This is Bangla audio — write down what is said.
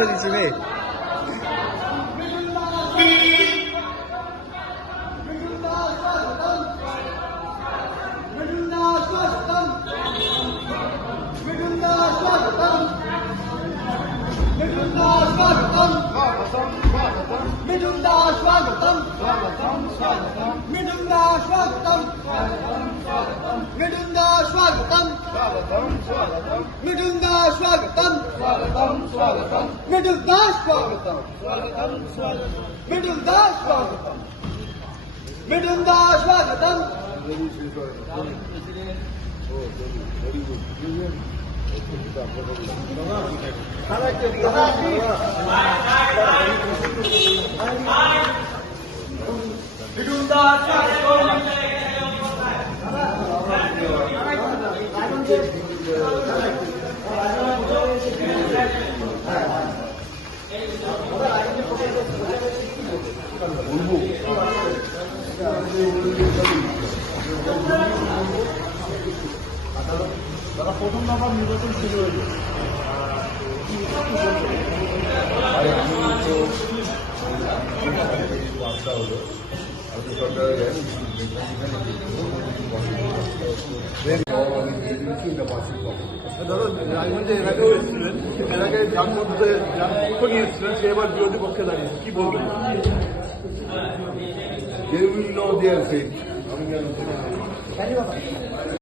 করে দিচ্ছি রে। मिठुंदा स्वागतम स्वागतम मिठुंदा स्वागतम स्वागतम मिठुंदा स्वागतम स्वागतम स्वागतम मिठुंदा स्वागतम स्वागतम स्वागतम मिठुंदा स्वागतम स्वागतम स्वागतम मिठुंदा स्वागतम मिठुंदा स्वागतम প্রথম দফার নির্বাচন শুরু হয়েছে। ধরো রাজমন্ত্রী এর আগে এসেছিলেন, এর আগে যার মধ্যে যার পক্ষ নিয়েছিলেন সে এবার বিরোধী পক্ষে দাঁড়িয়েছে, কি বলবেন? They will know their fate.